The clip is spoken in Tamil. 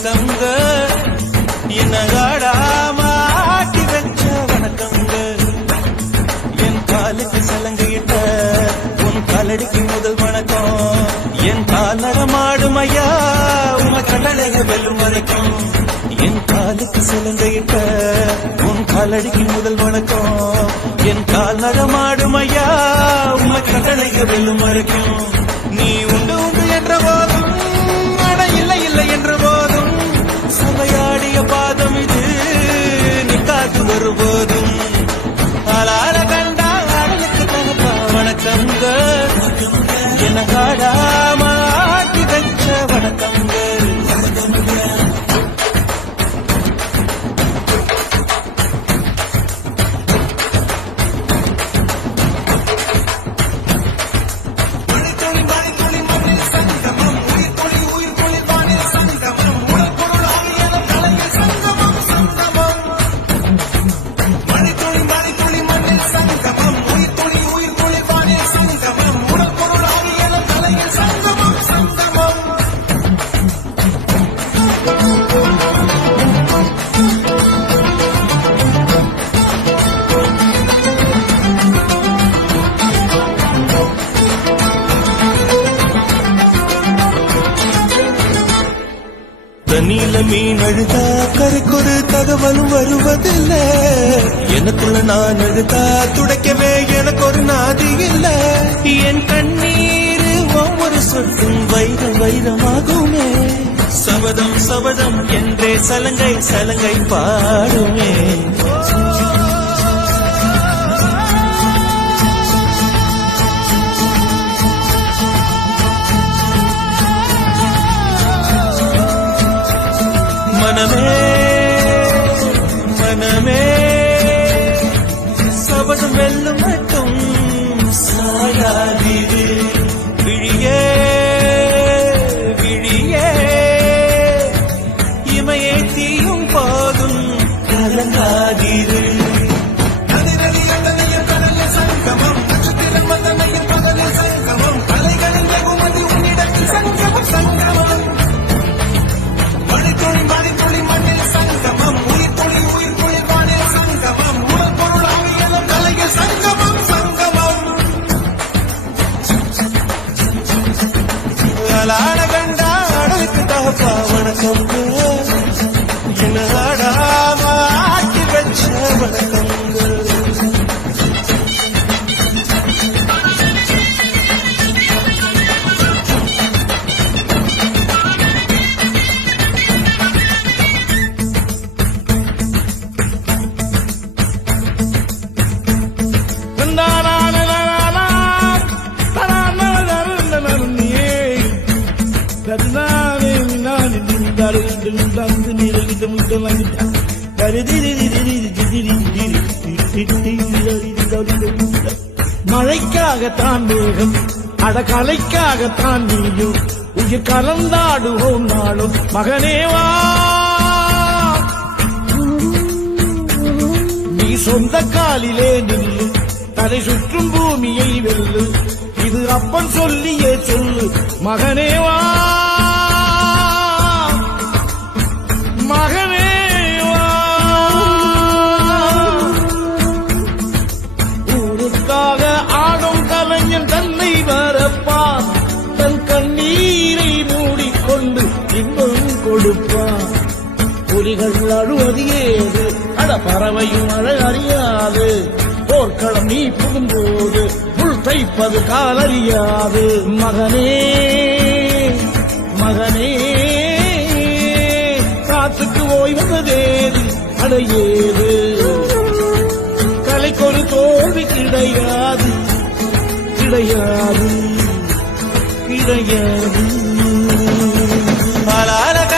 வணக்கங்க என்ன ஆடாமாட்டி வச்ச வணக்கங்க என் காலுக்கு சலங்கையிட்ட உன் காலடிக்கு முதல் வணக்கம் என் கால் நடமாடும் ஐயா உம கடலைய வெல்லும் வணக்கம் என் காலுக்கு சலங்கையிட்ட உன் காலடிக்கு முதல் வணக்கம் என் கால் நடமாடும் ஐயா உம கடலைய வெல்லும் வணக்கம் நீ உண்டு உண்டு என்ற போதும் அட இல்லை இல்லை என்ற போதும் சபையாடிய பாதம் இது நீ காத்து வரும்போதும் ஆளார கண்டா ஆடலுக்கு தனப்பா வணக்கங்க என்ன காடாமாட்டி வச்ச வணக்கங்க தண்ணியில மீன் அழுதா கரைக்கொரு தகவலும் வருவதில்லை எனக்குள்ள நான் அழுதா துடைக்கவே எனக்கு ஒரு நாதி இல்லை என் கண்ணீர் ஒவ்வொரு சொட்டும் வைரம் வைரமாகுமே சபதம் சபதம் என்றே சலங்கை சலங்கை பாடுமே மனமே மனமே சபதம் வெல்லும் மட்டும் சாயாதிரு விழியே விழியே இமையை தீயும் போதும் கலங்காதிரு சங்கமம் நட்சத்திரம் வந்தனையில் பகலில் சங்கமம் அலைகளின் வெகுமதி உன்னிடத்தில் சங்கமம் சங்கமம் மணித்துளி மண்ணில் சங்கமம் உயிர் துளி வானில் சங்கமம் உடல் பொருள் ஆகியலும் கலையில் சங்கமம் சங்கமம் அலாட கண்டா அடலுக்கு தகப்பா வணக்கம் என்ன ஆடாமாட்டி வச்ச வணக்கங்கள் மழைக்காகத்தான் மேகம் அடகலைக்காகத்தான் நீயும் உயிர் கலந்தாடுவோம் நாளும் மகனேவா நீ சொந்த காலிலே நில்லு தலை சுற்றும் பூமியை வெல்லு இது அப்பன் சொல்லியே சொல்லு மகனேவா மகனேவா ஊருக்காக ஆடும் கலைஞன் தன்னை வரப்பான் தன் கண்ணீரை மூடிக்கொண்டு இன்பம் கொடுப்பான் புலிகள் அழுவது ஏது அட பறவையும் அழ அறியாது போர்க்களம் நீ புகும்போது புல் தைப்பது காலறியாது மகனே மகனே காத்துக்கு ஓய்வதேது அடையேது கலைக்கொரு தோல்வி கிடையாது கிடையாது கிடையாது